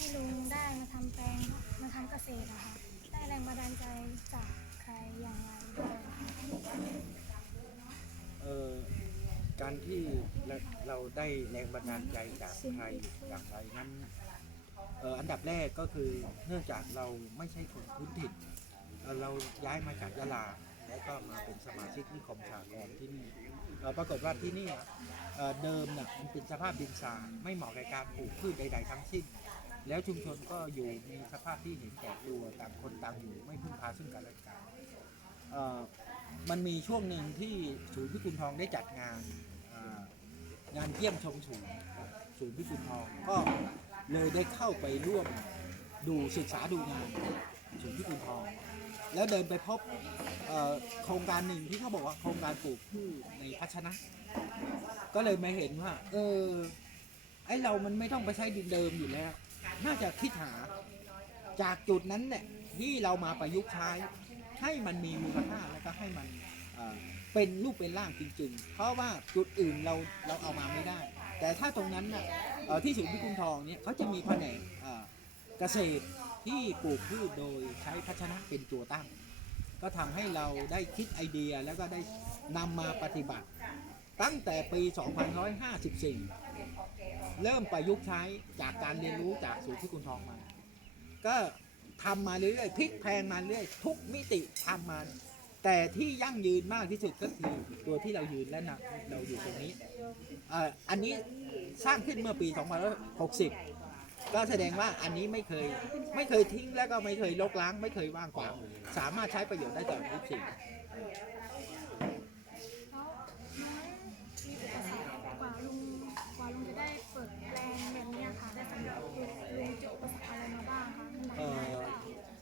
ที่ลุงได้มาทำแปลงมาทำเกษตรอะคะได้แรงบันดาลใจจากใครอย่างไรบ้างคะเอ่อการที่เราเราได้แรงบันดาลใจจากใครอย่างไรนั้นเอ่ออันดับแรกก็คือเนื่องจากเราไม่ใช่คนพื้นถิ่นเอ่อเราย้ายมาจากยะลาแล้วก็มาเป็นสมาชิกนิคมสากรที่นี่เอ่อปรากฏว่าที่นี่อะเอ่อเดิมน่ะมันเป็นสภาพดินทรายไม่เหมาะกับการปลูกพืชใด ๆ ทั้งสิ้น แล้วชุมชนก็อยู่ในสภาพที่เห็นแก่ตัวต่างคนต่างอยู่ไม่พึ่งพาซึ่งกันและกันมันมีช่วงหนึ่งที่ศูนย์พิกุลทองได้จัดงานงานเยี่ยมชมศูนย์ศูนย์พิกุลทองก็เลยได้เข้าไปร่วมดูศึกษาดูงานศูนย์พิกุลทอง แล้วเดินไปพบโครงการหนึ่งที่เขาบอกว่าโครงการปลูกพืชในภาชนะ ก็เลยมาเห็นว่า เออไอเรามันไม่ต้องไปใช้ดินเดิมอยู่แล้ว น่าจะคิดหาจากจุดนั้นเนี่ยที่เรามาประยุกต์ใช้ให้มันมีมูลค่าแล้วก็ให้มันเป็นรูปเป็นร่างจริง ๆ เพราะว่าจุดอื่นเราเราเอามาไม่ได้ แต่ถ้าตรงนั้นน่ะที่ศูนย์พิกุลทองเนี่ยเขาจะมีแผนกเอ่อเกษตรที่ปลูกพืชโดยใช้ภาชนะเป็นตัวตั้ง ก็ทำให้เราได้คิดไอเดียแล้วก็ได้นำมาปฏิบัติ ตั้งแต่ปี 2554 เริ่มประยุกต์ใช้จากการเรียนรู้จากศูนย์พิกุลทองมา ก็ทำมาเรื่อยๆพลิกแพงมาเรื่อยทุกมิติทำมา แต่ที่ยั่งยืนมากที่สุดก็คือตัวที่เรายืนและนะเราอยู่ตรงนี้เอ่ออันนี้สร้างขึ้นเมื่อปี 2560 ก็แสดงว่าอันนี้ไม่เคยไม่เคยทิ้งแล้วก็ไม่เคยลกล้าง ไม่เคยว่างเปล่าสามารถใช้ประโยชน์ได้ตลอด24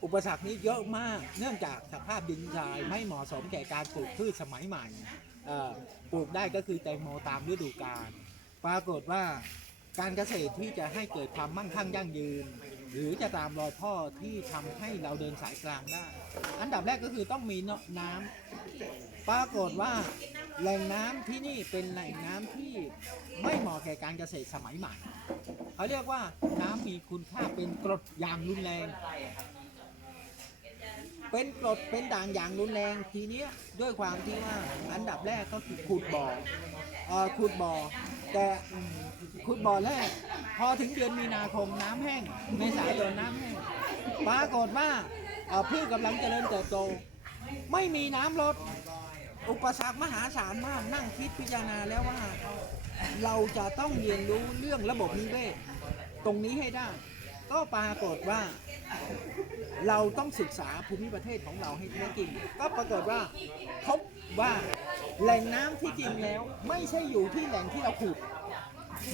อุปสรรคนี้เยอะมาก เนื่องจากสภาพดินทรายไม่เหมาะสมแก่การปลูกพืชสมัยใหม่ปลูกได้ก็คือแตงโมตามฤดูกาลปรากฏว่าการเกษตรที่จะให้เกิดความมั่งคั่งยั่งยืน หรือจะตามรอยพ่อที่ทำให้เราเดินสายกลางได้ อันดับแรกก็คือต้องมีน้ำปรากฏว่าแหล่งน้ำที่นี่เป็นแหล่งน้ำที่ไม่เหมาะแก่การเกษตรสมัยใหม่ เขาเรียกว่าน้ำมีคุณค่าเป็นกรดอย่างรุนแรง เป็นกรดเป็นด่างอย่างรุนแรงทีเนี้ยด้วยความที่ว่าอันดับแรกก็คือขุดบ่อเอ่อขุดบ่อแต่ขุดบ่อแรก พอถึงเดือนมีนาคมน้ำแห้งเมษายนน้ำแห้งปรากฏว่าเอ่อพืชกำลังเจริญเติบโต ไม่มีน้ำลด อุปสรรคมหาศาลมากนั่งคิดพิจารณาแล้วว่า เราจะต้องเรียนรู้เรื่องระบบนิเวศตรงนี้ให้ได้ ก็ปรากฏว่า เราต้องศึกษาภูมิประเทศของเราให้แท้จริง ก็ปรากฏว่าพบว่าแหล่งน้ำที่จริงแล้ว ไม่ใช่อยู่ที่แหล่งที่เราขุด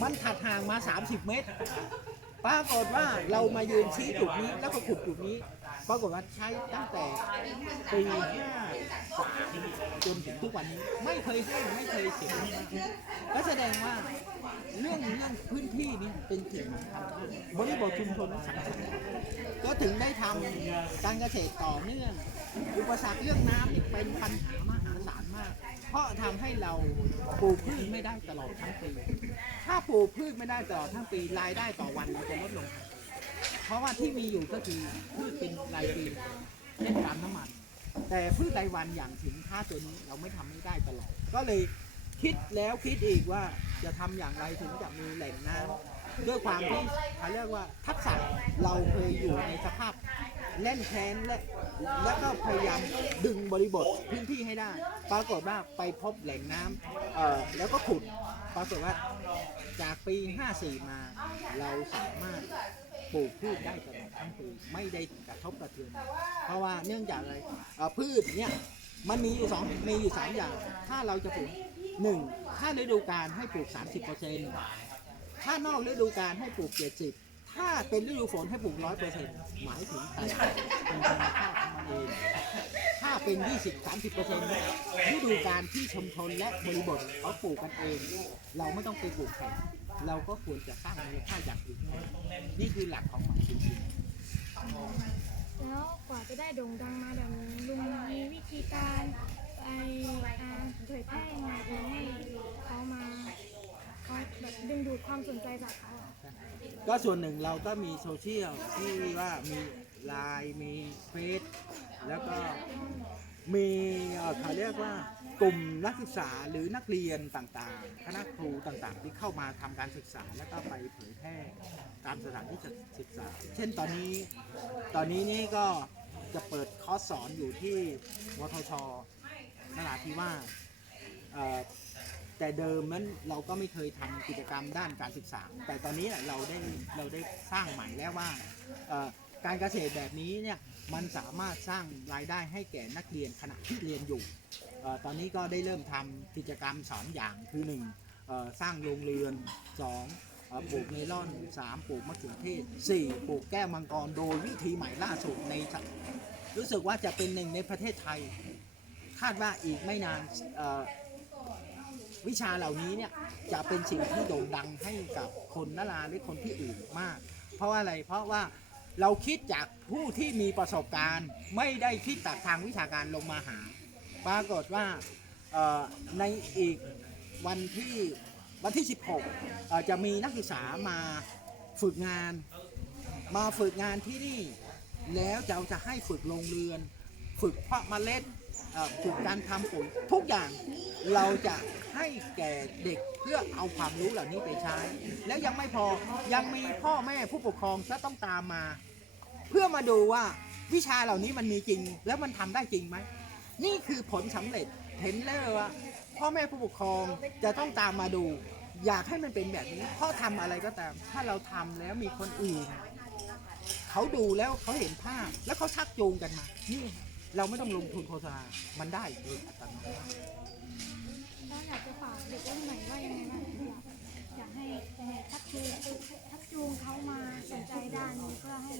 มันถัดห่างมา 30 เมตร ปรากฏว่าเรามายืนชี้จุดนี้แล้วก็ขุดจุดนี้ ปรากฏว่าใช้ตั้งแต่ปี53จนถึงทุกวันนี้ไม่เคยให้ไม่เคยเสียก็แสดงว่าเรื่องเรื่องพื้นที่นี่เป็นสิ่งบริบทชุมชนสำคัญก็ถึงได้ทำการเกษตรต่อเนื่อง อุปสรรคเรื่องน้ำนี่เป็นปัญหามหาศาลมาก เพราะทำให้เราปลูกพืชไม่ได้ตลอดทั้งปี ถ้าปลูกพืชไม่ได้ตลอดทั้งปีรายได้ต่อวันมันจะลดลง เพราะว่าที่มีอยู่ก็คือพืชเป็นรายปีเช่นปาล์มน้ำมัน แต่พืชรายวันอย่างสินค้าตัวนี้เราไม่ทำให้ได้ตลอด ก็เลยคิดแล้วคิดอีกว่าจะทำอย่างไรถึงจะมีแหล่งน้ำด้วยความที่เขาเรียกว่าทักษะเราเคยอยู่ในสภาพแน่นแค้นและแล้วก็พยายามดึงบริบทพื้นที่ให้ได้ ปรากฏว่าไปพบแหล่งน้ำเอ่อแล้วก็ขุด ปรากฏว่าจากปี 54 มา เราสามารถ ลูกพืชได้ตลอดทั้งปีไม่ได้กระทบกระเทือน เพราะว่าเนื่องจากอะไรเอ่อพืชเนี่ยมันมีอยู่สองมีอยู่สามอย่าง ถ้าเราจะปลูกหนึ่งถ้าฤดูกาลให้ปลูก 30%ถ้านอกฤดูกาลให้ปลูก 70 ถ้าเป็นฤดูฝนให้ปลูก 100%หมายถึงแต่เป็นธรรมชาติของมันเองถ้าเป็น 20-30%ฤดูกาลที่ชุมชนและบริบทเขาปลูกกันเอง เราไม่ต้องไปปลูกแข่ง เราก็ควรจะสร้างมูลค่าอย่างอื่นนี่คือหลักของมันจริงๆแล้วกว่าจะได้โด่งดังมาแบบนี้ลุงมีวิธีการไปอ่าเผยแพร่ยังไงเพื่อให้เขามาเขาแบบดึงดูดความสนใจจากเขาอะก็ส่วนหนึ่งเราก็มีโซเชียลที่ว่ามีไลน์มีเฟซแล้วก็มีเอ่อเขาเรียกว่า กลุ่มนักศึกษาหรือนักเรียนต่างๆ คณะครูต่างๆ ที่เข้ามาทำการศึกษาแล้วก็ไปเผยแพร่ตามสถานที่ศึกษา เช่นตอนนี้ตอนนี้นี่ก็จะเปิดคอร์สสอนอยู่ที่วทชนราธิวาสแต่เดิมนั้นเราก็ไม่เคยทำกิจกรรมด้านการศึกษา แต่ตอนนี้เราได้เราได้สร้างใหม่แล้วว่าการเกษตรแบบนี้เนี่ยมันสามารถสร้างรายได้ให้แก่นักเรียนขณะที่เรียนอยู่ ตอนนี้ก็ได้เริ่มทำกิจกรรมสามอย่างคือหนึ่งสร้างโรงเรือนสองปลูกเมลอนสามปลูกมะเขือเทศสี่ปลูกแก้วมังกรโดยวิธีใหม่ล่าสุดในรู้สึกว่าจะเป็นหนึ่งในประเทศไทย คาดว่าอีกไม่นานวิชาเหล่านี้เนี่ยจะเป็นสิ่งที่โด่งดังให้กับคนนราหรือคนที่อื่นมาก เพราะว่าอะไรเพราะว่าเราคิดจากผู้ที่มีประสบการณ์ ไม่ได้คิดจากทางวิชาการลงมาหา ปรากฏว่าในอีกวันที่วันที่ 16 จะมีนักศึกษามาฝึกงาน มาฝึกงานที่นี่ แล้วเราจะให้ฝึกโรงเรือน ฝึกเพาะเมล็ดฝึกการทำปุ๋ยทุกอย่างเราจะให้แก่เด็กเพื่อเอาความรู้เหล่านี้ไปใช้ แล้วยังไม่พอยังมีพ่อแม่ผู้ปกครองจะต้องตามมา เพื่อมาดูว่าวิชาเหล่านี้มันมีจริง แล้วมันทำได้จริงไหม นี่คือผลสำเร็จเห็นแล้วว่าพ่อแม่ผู้ปกครองจะต้องตามมาดู อยากให้มันเป็นแบบนี้พ่อทำอะไรก็ตาม ถ้าเราทำแล้วมีคนอื่น เขาดูแล้วเขาเห็นภาพแล้วเขาชักจูงกันมา นี่เราไม่ต้องลงทุนโฆษณา มันได้โดยอัตโนมัติ แล้วอยากจะฝากเด็กรุ่นใหม่ว่ายังไงบ้างอยากอยากให้ยังไงชักจูงชักจูงเขามาสนใจด้านนี้เพื่อให้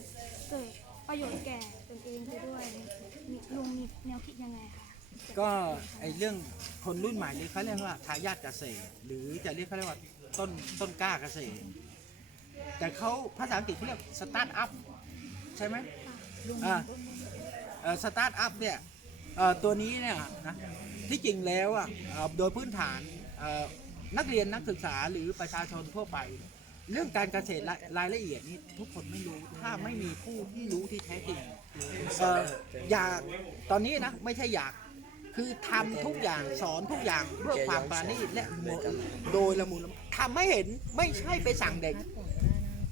เกิดประโยชน์แก่ตนเองไปด้วยมีลุงมีแนวคิดยังไงคะ ก็ไอเรื่องคนรุ่นใหม่เลยเขาเรียกว่าทายาทเกษตร หรือจะเรียกเขาเรียกว่าต้นต้นกล้าเกษตร แต่เขาภาษาอังกฤษเขาเรียกสตาร์ทอัพใช่ไหมลุงอ่าสตาร์ทอัพเนี่ยเอ่อตัวนี้เนี่ยนะที่จริงแล้วอะเอ่อโดยพื้นฐานเอ่อนักเรียนนักศึกษาหรือประชาชนทั่วไป เรื่องการเกษตรรายรายละเอียดนี่ทุกคนไม่รู้ถ้าไม่มีผู้ที่รู้ที่แท้จริงเอ่ออยากตอนนี้นะไม่ใช่อยาก คือทำทุกอย่างสอนทุกอย่างเพื่อความปราณีตและโดยละมุนละม่อมทำไม่เห็นไม่ใช่ไปสั่งเด็ก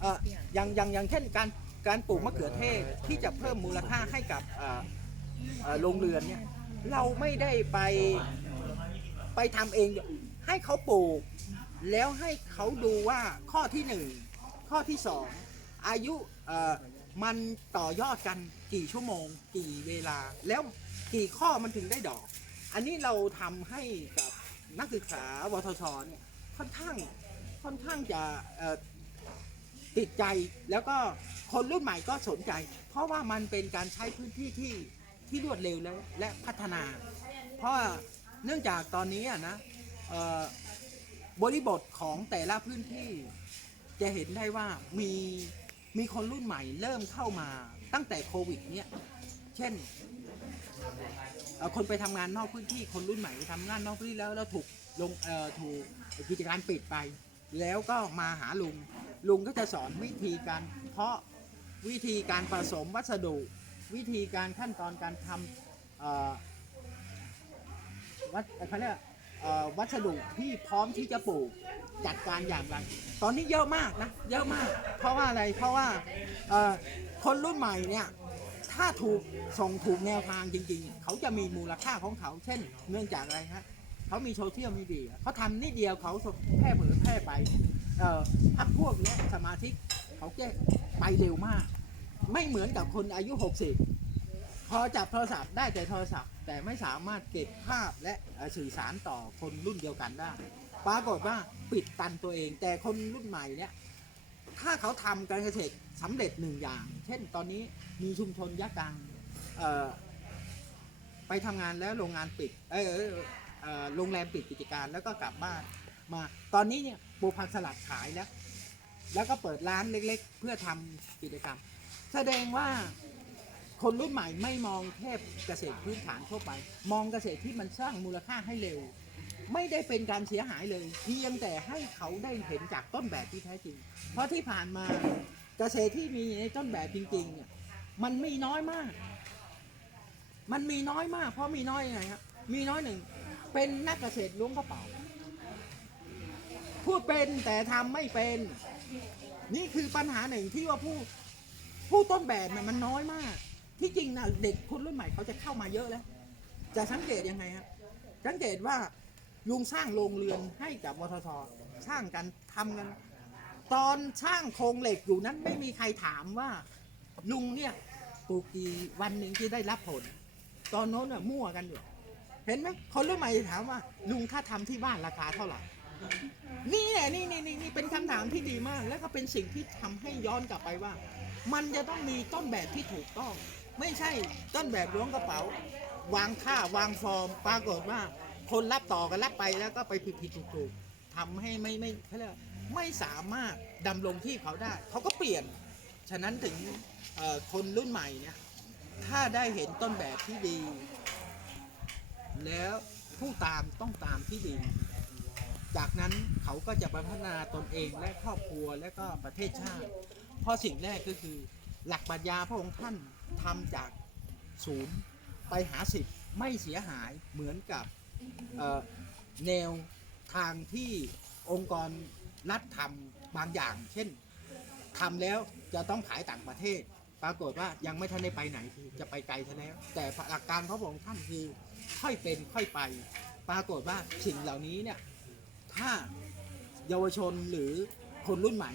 เอ่ออย่างอย่างอย่างเช่นการการปลูกมะเขือเทศที่จะเพิ่มมูลค่าให้กับเอ่อเอ่อโรงเรือนเนี่ยเราไม่ได้ไปไปทำเองให้เขาปลูก แล้วให้เขาดูว่าข้อที่หนึ่งข้อที่สองอายุเอ่อมันต่อยอดกันกี่ชั่วโมง กี่เวลาแล้ว กี่ข้อมันถึงได้ดอก อันนี้เราทำให้กับนักศึกษาวทชเนี่ยค่อนข้างค่อนข้างจะติดใจแล้วก็คนรุ่นใหม่ก็สนใจ เพราะว่ามันเป็นการใช้พื้นที่ที่ที่รวดเร็วและและพัฒนา เพราะเนื่องจากตอนนี้นะบริบทของแต่ละพื้นที่จะเห็นได้ว่ามีมีคนรุ่นใหม่เริ่มเข้ามาตั้งแต่โควิดเนี่ยเช่น เออคนไปทำงานนอกพื้นที่คนรุ่นใหม่ไปทำงานนอกพื้นที่แล้วแล้วถูกลงเอ่อถูกกิจการปิดไป แล้วก็มาหาลุงลุงก็จะสอนวิธีการเพาะวิธีการผสมวัสดุ วิธีการขั้นตอนการทำวัดเขาเรียกวัสดุที่พร้อมที่จะปลูกจัดการอย่างไรตอนนี้เยอะมากนะเยอะมาก เพราะว่าอะไรเพราะว่าคนรุ่นใหม่เนี่ย ถ้าถูกส่งถูกแนวทางจริง ๆ เขาจะมีมูลค่าของเขา เช่น เนื่องจากอะไรฮะเขามีโซเชียลมีเดียเขาทำนิดเดียวเขาแพร่เผยแพร่ไปเอ่อพักพวกเนี้ยสมาชิกเขาจะไปเร็วมาก ไม่เหมือนกับคนอายุ 60 พอจับโทรศัพท์ได้แต่โทรศัพท์ แต่ไม่สามารถเก็บภาพและสื่อสารต่อคนรุ่นเดียวกันได้ ปรากฏว่าปิดตันตัวเอง แต่คนรุ่นใหม่เนี่ย ถ้าเขาทำการเกษตรสำเร็จหนึ่งอย่าง เช่นตอนนี้มีชุมชนยะกังเอ่อไปทำงานแล้วโรงงานปิดเออเออเอ่อโรงแรมปิดกิจการแล้วก็กลับบ้านมา ตอนนี้เนี่ยปลูกผักสลัดขายแล้ว แล้วก็เปิดร้านเล็กๆ เพื่อทำกิจกรรม แสดงว่าคนรุ่นใหม่ไม่มองแค่เกษตรพื้นฐานทั่วไป มองเกษตรที่มันสร้างมูลค่าให้เร็ว ไม่ได้เป็นการเสียหายเลย เพียงแต่ให้เขาได้เห็นจากต้นแบบที่แท้จริง เพราะที่ผ่านมาเกษตรที่มีในต้นแบบจริงๆเนี่ยมันมีน้อยมาก มันมีน้อยมาก เพราะมีน้อยยังไงครับมีน้อยหนึ่ง เป็นนักเกษตรล้วงกระเป๋า พูดเป็นแต่ทำไม่เป็น นี่คือปัญหาหนึ่งที่ว่าผู้ผู้ต้นแบบเนี่ยมันน้อยมาก ที่จริงนะเด็กคนรุ่นใหม่เขาจะเข้ามาเยอะแล้ว จะสังเกตยังไงครับสังเกตว่า ลุงสร้างโรงเรือนให้กับวททสร้างกันทำกัน ตอนสร้างโครงเหล็กอยู่นั้นไม่มีใครถามว่า ลุงเนี่ยปลูกกี่วันหนึ่งที่ได้รับผล ตอนโน้นน่ะมั่วกันอยู่เห็นไหมคนรุ่นใหม่ถามว่า ลุงถ้าทำที่บ้านราคาเท่าไหร่นี่แหละนี่นี่นี่นี่เป็นคำถามที่ดีมาก แล้วก็เป็นสิ่งที่ทำให้ย้อนกลับไปว่า มันจะต้องมีต้นแบบที่ถูกต้อง ไม่ใช่ต้นแบบล้วงกระเป๋า วางค่าวางฟอร์ม ปรากฏว่า คนรับต่อกันรับไปแล้วก็ไปผิดผิดถูกถูกทำให้ไม่ไม่เขาเรียกไม่สามารถดำรงที่เขาได้ เขาก็เปลี่ยน ฉะนั้นถึงคนรุ่นใหม่เนี่ยถ้าได้เห็นต้นแบบที่ดี แล้วผู้ตามต้องตามที่ดี จากนั้นเขาก็จะพัฒนาตนเองและครอบครัวและก็ประเทศชาติ เพราะสิ่งแรกก็คือหลักปรัชญาพระองค์ท่านทำจากศูนย์ไปหาสิบไม่เสียหายเหมือนกับ แนวทางที่องค์กรรัฐทำบางอย่าง เช่นทำแล้วจะต้องขายต่างประเทศ ปรากฏว่ายังไม่ทันได้ไปไหนคือจะไปไกลซะแล้ว แต่หลักการพระองค์ท่านคือค่อยเป็นค่อยไป ปรากฏว่าสิ่งเหล่านี้เนี่ยถ้าเยาวชนหรือคนรุ่นใหม่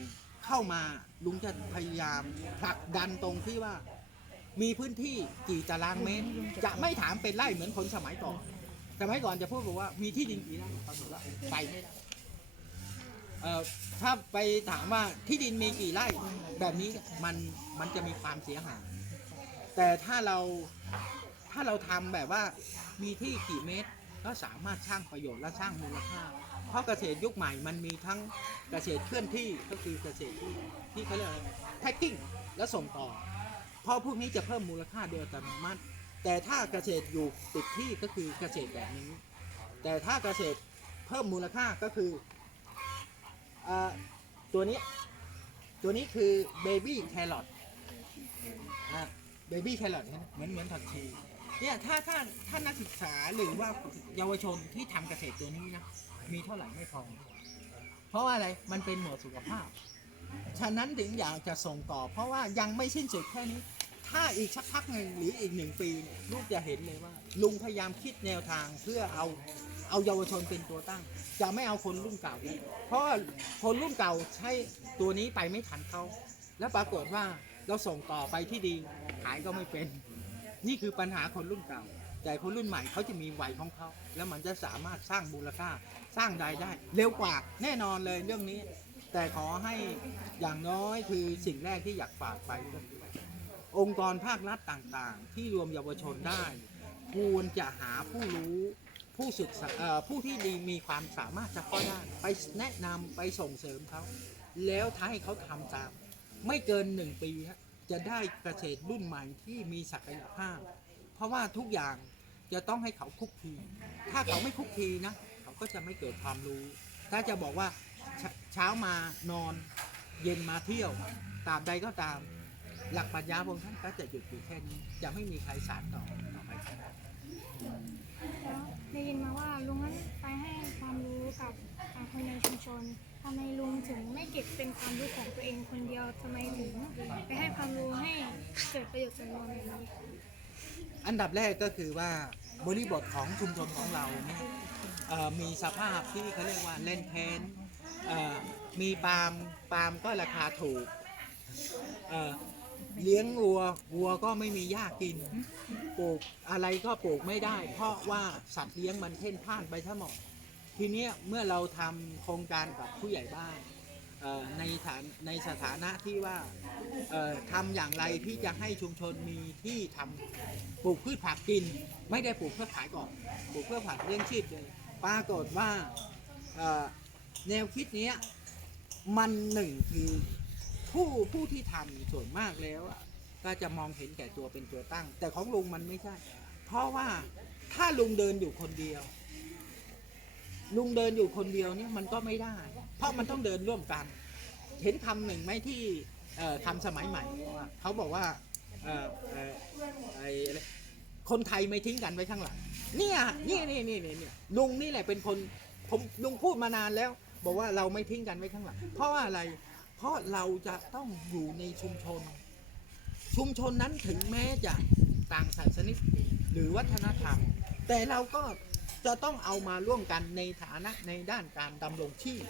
เข้ามาลุงจะพยายามผลักดันตรงที่ว่ามีพื้นที่กี่ตารางเมตร จะไม่ถามเป็นไร่เหมือนคนสมัยก่อน สมัยก่อนจะพูดบอกว่ามีที่ดินกี่ไร่ปรากฏว่าไปไม่ได้เอ่อถ้าไปถามว่าที่ดินมีกี่ไร่แบบนี้มันมันจะมีความเสียหายแต่ถ้าเราถ้าเราทำแบบว่ามีที่กี่เมตรก็สามารถสร้างประโยชน์และสร้างมูลค่า เพราะเกษตรยุคใหม่มันมีทั้งเกษตรเคลื่อนที่ก็คือเกษตรที่ที่เขาเรียกอะไรแพ็กกิ้งและส่งต่อเพราะพวกนี้จะเพิ่มมูลค่าโดยอัตโนมัติ แต่ถ้าเกษตรอยู่ติดที่ก็คือเกษตรแบบนี้ แต่ถ้าเกษตรเพิ่มมูลค่าก็คืออตัวนี้ตัวนี้คือเบบี้แครอทเบบี้แครอทเหมือนเหมือนผักชีเนี่ยถ้าถ้าถ้านักศึกษาหรือว่าเยาวชนที่ทำเกษตรตัวนี้นะมีเท่าไหร่ไม่พอ เพราะว่าอะไรมันเป็นหมวดสุขภาพ ฉะนั้นถึงอยากจะส่งต่อ เพราะว่ายังไม่สิ้นสุดแค่นี้ ถ้าอีกสักพักหนึ่งหรืออีกหนึ่งปีเนี่ยลูกจะเห็นเลยว่า ลุงพยายามคิดแนวทางเพื่อเอาเอาเยาวชนเป็นตัวตั้ง จะไม่เอาคนรุ่นเก่า เพราะคนรุ่นเก่าใช้ตัวนี้ไปไม่ทันเขาแล้วปรากฏว่าเราส่งต่อไปที่ดีขายก็ไม่เป็น นี่คือปัญหาคนรุ่นเก่า แต่คนรุ่นใหม่เขาจะมีวัยของเขา แล้วมันจะสามารถสร้างมูลค่าสร้างรายได้ เร็วกว่าแน่นอนเลยเรื่องนี้ แต่ขอให้อย่างน้อยคือสิ่งแรกที่อยากฝากไปก็คือ องค์กรภาครัฐต่างๆ ที่รวมเยาวชนได้ ควรจะหาผู้รู้ผู้ศึกษาผู้ที่ดีมีความสามารถเฉพาะด้านไปแนะนำไปส่งเสริมเขาแล้วถ้าให้เขาทำตาม ไม่เกินหนึ่งปีจะได้เกษตรรุ่นใหม่ที่มีศักยภาพ เพราะว่าทุกอย่างจะต้องให้เขาคุกคีถ้าเขาไม่คุกคีนะ เขาก็จะไม่เกิดความรู้ ถ้าจะบอกว่าเชเช้ามานอน เย็นมาเที่ยวตาบใดก็ตาม หลักปรัชญาของท่านก็จะหยุดอยู่แค่นี้จะไม่มีใครสานต่อต่อไปครับแล้วได้ยินมาว่าลุงนั้นไปให้ความรู้กับคนในชุมชนทำไมลุงถึงไม่เก็บเป็นความรู้ของตัวเองคนเดียวทำไมถึงไปให้ความรู้ให้เกิดประโยชน์ส่วนรวมแบบนี้อันดับแรกก็คือว่าบริบทของชุมชนของเราเนี่ยมีสภาพที่เขาเรียกว่าเล่นแพนมีปาล์มปาล์มก็ราคาถูก เลี้ยงวัววัวก็ไม่มีหญ้ากิน ปลูกอะไรก็ปลูกไม่ได้ เพราะว่าสัตว์เลี้ยงมันเพ่นพ่านไปทั้งหมดทีเนี้ยเมื่อเราทำโครงการกับผู้ใหญ่บ้านเอ่อในฐานในสถานะที่ว่าเอ่อทำอย่างไรที่จะให้ชุมชนมีที่ทำปลูกพืชผักกิน ไม่ได้ปลูกเพื่อขายก่อนปลูกเพื่อผักเลี้ยงชีพเลยปรากฏว่าเอ่อแนวคิดเนี้ย มันหนึ่งคือ ผู้ผู้ที่ทำส่วนมากแล้วอะก็จะมองเห็นแก่ตัวเป็นตัวตั้ง แต่ของลุงมันไม่ใช่ เพราะว่าถ้าลุงเดินอยู่คนเดียว ลุงเดินอยู่คนเดียวเนี่ยมันก็ไม่ได้ เพราะมันต้องเดินร่วมกัน เห็นคำหนึ่งไหมที่คำสมัยใหม่ว่าเขาบอกว่าคนไทยไม่ทิ้งกันไว้ข้างหลังเนี่ยนี่นี่นี่นี่เนี่ยลุงนี่แหละเป็นคนผมลุงพูดมานานแล้ว บอกว่าเราไม่ทิ้งกันไว้ข้างหลัง เพราะว่าอะไร เพราะเราจะต้องอยู่ในชุมชน ชุมชนนั้นถึงแม้จะต่างศาสนิกหรือวัฒนธรรม แต่เราก็จะต้องเอามาร่วมกันในฐานะในด้านการดำรงชีพ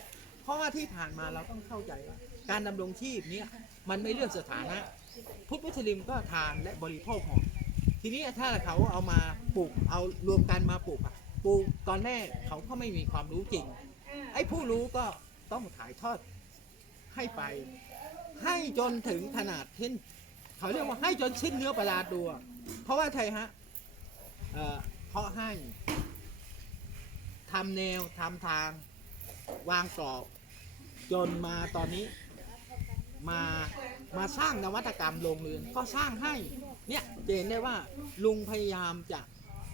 เพราะว่าที่ผ่านมาเราต้องเข้าใจว่า การดำรงชีพเนี่ยมันไม่เลือกสถานะ พุทธมุสลิมก็ทานและบริโภคหมดทีนี้ถ้าเขาเอามาปลูกเอารวมกันมาปลูกอะปลูกตอนแรกเขาก็ไม่มีความรู้จริงไอ้ผู้รู้ก็ต้องถ่ายทอด ให้ไป ให้จนถึงขนาดเช่นเขาเรียกว่าให้จนสิ้นเนื้อประดาตัว เพราะว่าไทยฮะเอ่อเพาะให้ทำแนวทำทาง วางกรอบ จนมาตอนนี้มามาสร้างนวัตกรรมโรงเรือนก็สร้างให้เนี่ยเห็นได้ว่าลุงพยายามจะ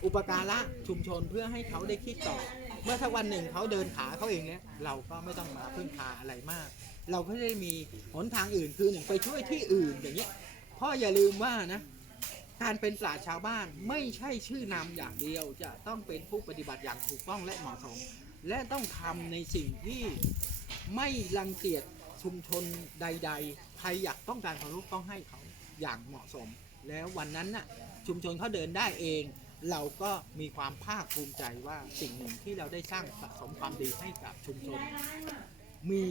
อุปการะชุมชนเพื่อให้เขาได้คิดต่อ เมื่อถ้าวันหนึ่งเขาเดินขาเขาเองเนี่ยเราก็ไม่ต้องมาพึ่งพาอะไรมาก เราก็ได้มีหนทางอื่นคือหนึ่งไปช่วยที่อื่นอย่างเงี้ยพราะอย่าลืมว่านะการเป็นปราชญ์ชาวบ้านไม่ใช่ชื่อนามอย่างเดียวจะต้องเป็นผู้ปฏิบัติอย่างถูกต้องและเหมาะสม และต้องทำในสิ่งที่ไม่รังเกียจชุมชนใด ๆ ใครอยากต้องการความรู้ต้องให้เขาอย่างเหมาะสม แล้ววันนั้นน่ะชุมชนเขาเดินได้เอง เราก็มีความภาคภูมิใจว่าสิ่งหนึ่งที่เราได้สร้างสะสมความดีให้กับชุมชน มี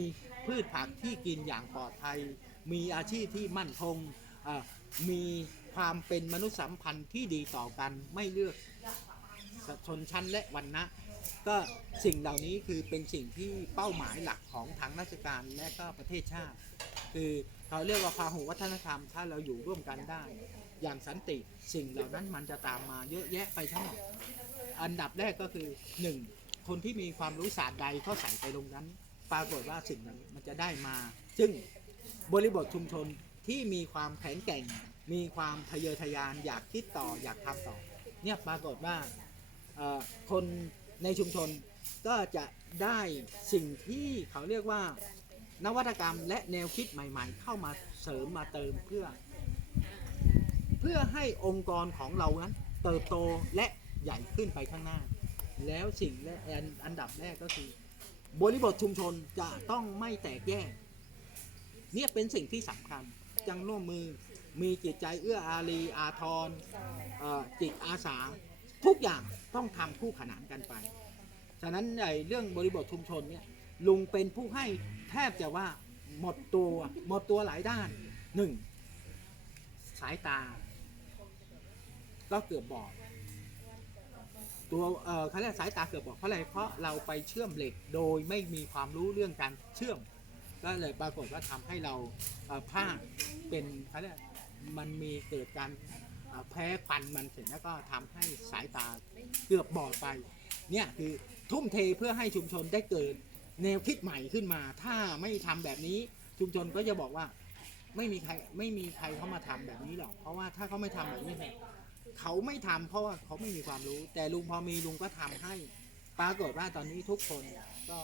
พืชผักที่กินอย่างปลอดภัย มีอาชีพที่มั่นคงมีความเป็นมนุษยสัมพันธ์ที่ดีต่อกันไม่เลือกชนชั้นและวันนะก็สิ่งเหล่านี้คือเป็นสิ่งที่เป้าหมายหลักของทางราชการและก็ประเทศชาติ คือเขาเรียกว่าพาหุวัฒนธรรมถ้าเราอยู่ร่วมกันได้ อย่างสันติสิ่งเหล่านั้นมันจะตามมาเยอะแยะไปทั้งหมดอันดับแรกก็คือหนึ่งคนที่มีความรู้ศาสตร์ใดเขาใส่ไปลงนั้น ปรากฏว่าสิ่งนั้นมันจะได้มา ซึ่งบริบทชุมชนที่มีความแข็งแกร่ง มีความทะเยอทะยานอยากคิดต่ออยากทำต่อ เนี่ยปรากฏว่าคนในชุมชนก็จะได้สิ่งที่เขาเรียกว่านวัตกรรมและแนวคิดใหม่ ๆ เข้ามาเสริมมาเติมเพื่อ พื่อให้องค์กรของเรานั้นเติบโตและใหญ่ขึ้นไปข้างหน้า แล้วสิ่งและอันอันดับแรกก็คือ บริบทชุมชนจะต้องไม่แตกแยกเนี่ยเป็นสิ่งที่สำคัญจังร่วมมือมีจิตใจเอื้ออารีอาทรจิตอาสา ทุกอย่างต้องทำคู่ขนานกันไป ฉะนั้นไอ้เรื่องบริบทชุมชนเนี่ยลุงเป็นผู้ให้แทบจะว่าหมดตัวหมดตัวหลายด้านหนึ่งสายตา ก็เกือบบอดตัวเอ่อเขาเรียกสายตาเกือบบอดเพราะอะไรเพราะเราไปเชื่อมเหล็กโดยไม่มีความรู้เรื่องการเชื่อม ก็เลยปรากฏว่าทำให้เราเอ่อพลาเป็นเขาเรียกมันมีเกิดการแพ้ควันมันเสร็จแล้วก็ทำให้สายตาเกือบบอดไปเนี่ยคือทุ่มเทเพื่อให้ชุมชนได้เกิดแนวคิดใหม่ขึ้นมา ถ้าไม่ทำแบบนี้ชุมชนก็จะบอกว่าไม่มีใครไม่มีใครเข้ามาทำแบบนี้หรอก เพราะว่าถ้าเขาไม่ทำแบบนี้ เขาไม่ทำเพราะว่าเขาไม่มีความรู้ แต่ลุงพอมีลุงก็ทำให้ ปรากฏว่าตอนนี้ทุกคนก็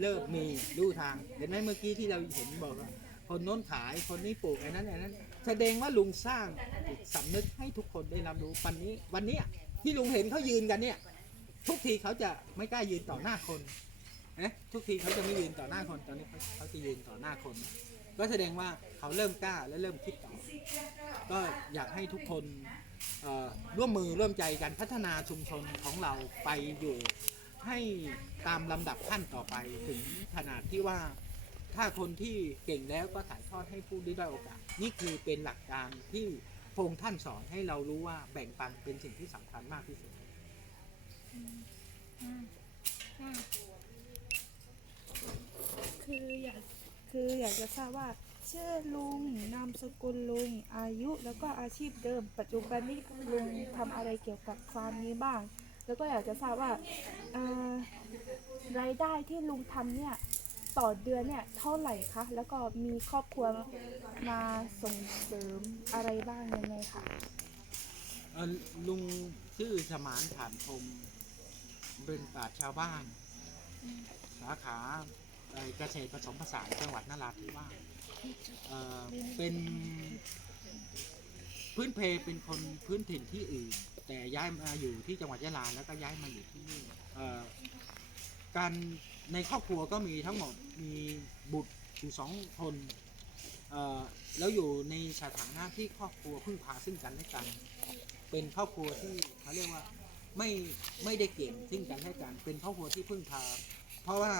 เริ่มมีรู้ทาง เห็นไหมเมื่อกี้ที่เราเห็นบอกว่าคนโน้นขายคนนี้ปลูกไอ้นั้นไอ้นั้น แสดงว่าลุงสร้างจิตสำนึกให้ทุกคนได้รับรู้วันนี้ วันนี้ที่ลุงเห็นเขายืนกันเนี่ย ทุกทีเขาจะไม่กล้ายืนต่อหน้าคนนะทุกทีเขาจะไม่ยืนต่อหน้าคนตอนนี้เขาเขาจะยืนต่อหน้าคน ก็แสดงว่าเขาเริ่มกล้าและเริ่มคิดต่อ ก็อยากให้ทุกคน ร่วมมือร่วมใจกันพัฒนาชุมชนของเราไปอยู่ให้ตามลำดับขั้นต่อไปถึงขนาดที่ว่าถ้าคนที่เก่งแล้วก็ถ่ายทอดให้ผู้ที่ด้อยโอกาส นี่คือเป็นหลักการที่พงท่านสอนให้เรารู้ว่าแบ่งปันเป็นสิ่งที่สำคัญมากที่สุดคืออยากคืออยากจะทราบว่า ชื่อลุง นามสกุลลุง อายุแล้วก็อาชีพเดิม ปัจจุบันนี้ลุงทำอะไรเกี่ยวกับฟาร์มนี้บ้าง แล้วก็อยากจะทราบว่าเอ่อรายได้ที่ลุงทำเนี่ยต่อเดือนเนี่ยเท่าไหร่คะ แล้วก็มีครอบครัวมาส่งเสริมอะไรบ้างยังไงคะเอ่อลุงชื่อสมานผ่านพรมเป็นปราชญ์ชาวบ้าน สาขา เกษตรผสมผสานจังหวัดนราธิวาสเป็นพื้นเพเป็นคนพื้นถิ่นที่อื่น แต่ย้ายมาอยู่ที่จังหวัดยะลาแล้วก็ย้ายมาอยู่ที่นี่การในครอบครัวก็มีทั้งหมดมีบุตรอยู่สองคนแล้วอยู่ในสถานะที่ครอบครัวพึ่งพาซึ่งกันและกัน เป็นครอบครัวที่เขาเรียกว่าไม่ไม่ได้เก่งซึ่งกันและกัน เป็นครอบครัวที่พึ่งพา เพราะว่า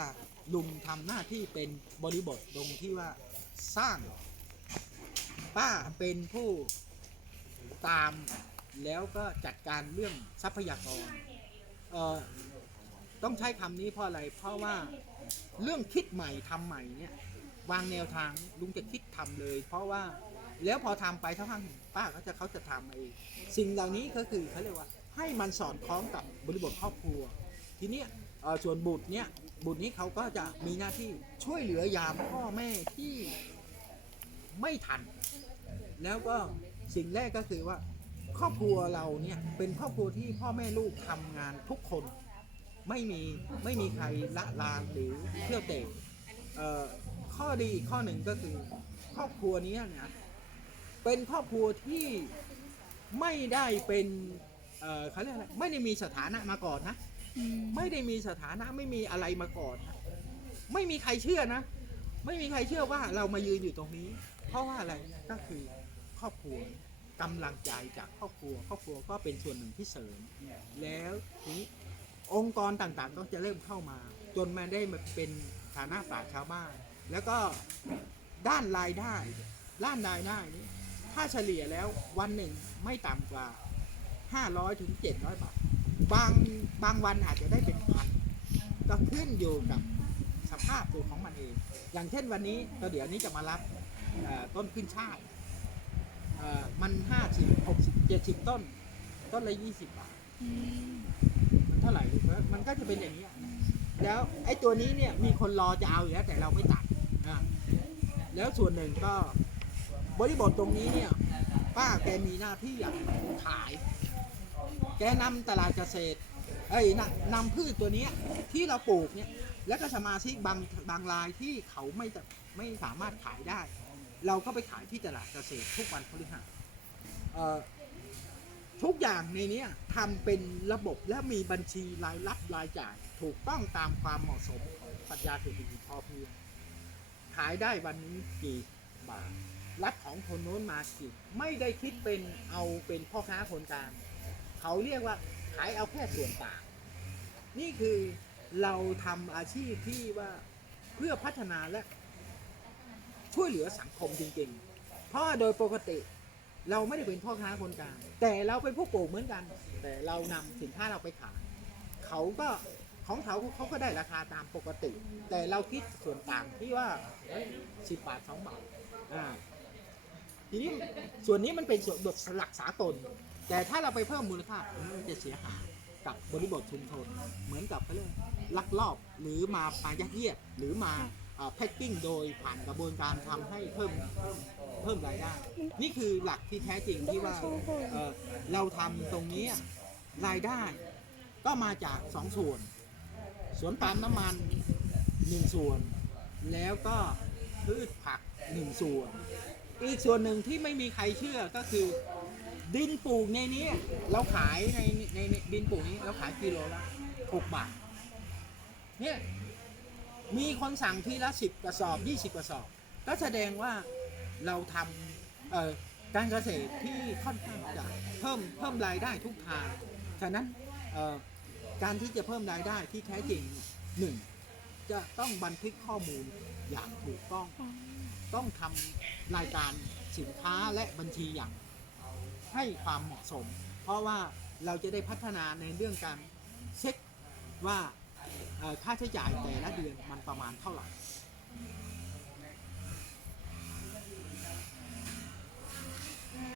ลุงทำหน้าที่เป็นบริบทตรงที่ว่าสร้าง ป้าเป็นผู้ตามแล้วก็จัดการเรื่องทรัพยากรเอ่อต้องใช้คำนี้เพราะอะไร เพราะว่าเรื่องคิดใหม่ทำใหม่เนี่ยวางแนวทางลุงจะคิดทำเลย เพราะว่าแล้วพอทำไปทั้งป้าเขาจะเขาจะทำเองสิ่งเหล่านี้ก็คือเขาเรียกว่า ให้มันสอดคล้องกับบริบทครอบครัว ทีเนี้ยส่วนบุตรเนี่ย บุตรนี้เขาก็จะมีหน้าที่ช่วยเหลือยามพ่อแม่ที่ไม่ทัน แล้วก็สิ่งแรกก็คือว่า ครอบครัวเราเนี่ยเป็นครอบครัวที่พ่อแม่ลูกทำงานทุกคนไม่มีไม่มีใครละลานหรือเที่ยวเตะข้อดีข้อหนึ่งก็คือ ครอบครัวนี้เนี่ยเป็นครอบครัวที่ไม่ได้เป็นเขาเรียกอะไรไม่ได้มีสถานะมาก่อนนะ ไม่ได้มีสถานะไม่มีอะไรมาก่อน ไม่มีใครเชื่อนะ ไม่มีใครเชื่อว่าเรามายืนอยู่ตรงนี้ เพราะว่าอะไรก็คือครอบครัวกำลังใจจากครอบครัว ครอบครัวก็เป็นส่วนหนึ่งที่เสริม แล้วทีนี้องค์กรต่างๆ ก็จะเริ่มเข้ามา จนมาได้มาเป็นฐานะปราชญ์ชาวบ้าน แล้วก็ด้านรายได้ ด้านรายได้นี้ถ้าเฉลี่ยแล้ววันหนึ่งไม่ต่ำกว่า 500ถึง700 บาท บางบางวันอาจจะได้เป็นพันก็ขึ้นอยู่กับสภาพตัวของมันเอง อย่างเช่นวันนี้ก็เดี๋ยวนี้จะมารับต้นขึ้นช่ายมันห้าสิบหกสิบเจ็ดสิบต้น ต้นละยี่สิบบาทมันเท่าไหร่ลูกมันก็จะเป็นอย่างนี้ แล้วไอ้ตัวนี้เนี่ยมีคนรอจะเอาอยู่แล้วแต่เราไม่ตัดอะแล้วส่วนหนึ่งก็บริบทตรงนี้เนี่ย ป้าแกมีหน้าที่อย่างขาย แกนำตลาดเกษตรเอ้ยนำนำพืชตัวเนี้ยที่เราปลูกเนี่ย แล้วก็สมาชิกบางบางรายที่เขาไม่จะไม่สามารถขายได้ เราก็ไปขายที่ตลาดเกษตรทุกวันพฤหัสเอ่อทุกอย่างในเนี้ยทำเป็นระบบและมีบัญชีรายรับรายจ่าย ถูกต้องตามความเหมาะสมของปรัชญาเศรษฐกิจพอเพียงขายได้วันนี้กี่บาทรับของคนโน้นมากี่ไม่ได้คิดเป็นเอาเป็นพ่อค้าคนกลาง เขาเรียกว่าขายเอาแค่ส่วนต่าง นี่คือเราทำอาชีพที่ว่าเพื่อพัฒนาและช่วยเหลือสังคมจริงๆ เพราะโดยปกติเราไม่ได้เป็นพ่อค้าคนกลาง แต่เราเป็นผู้ปลูกเหมือนกัน แต่เรานำสินค้าเราไปขาย เขาก็ของเขาเขาก็ได้ราคาตามปกติ แต่เราคิดส่วนต่างที่ว่าสิบบาทสองบาทอ่าทีนี้ส่วนนี้มันเป็นส่วนบทหลักสากล แต่ถ้าเราไปเพิ่มมูลค่ามันจะเสียหายกับบริบทชุมชนเหมือนกับเขาเรียลักลอบหรือมาปายัดเยียดหรือมาแพ็กกิ้งโดยผ่านกระบวนการทำให้เพิ่มเพิ่มรายได้นี่คือหลักที่แท้จริงที่ว่าเราทำตรงนี้รายได้ ก็มาจากสองส่วน สวนปาล์มน้ำมันหนึ่งส่วน แล้วก็พืชผักหนึ่งส่วน อีกส่วนหนึ่งที่ไม่มีใครเชื่อก็คือ ดินปลูกในนี้เราขายในในในดินปลูกนี้เราขายกิโลละหกบาทเนี่ยมีคนสั่งทีละสิบกระสอบยี่สิบกระสอบ ก็แสดงว่าเราทำเอ่อการเกษตรที่ค่อนข้างจะเพิ่มเพิ่มรายได้ทุกทางฉะนั้นเอ่อการที่จะเพิ่มรายได้ที่แท้จริงหนึ่งจะต้องบันทึกข้อมูลอย่างถูกต้อง ต้องทำรายการสินค้าและบัญชีอย่าง ให้ความเหมาะสม เพราะว่าเราจะได้พัฒนาในเรื่องการเช็คว่าค่าใช้จ่ายแต่ละเดือนมันประมาณเท่าไหร่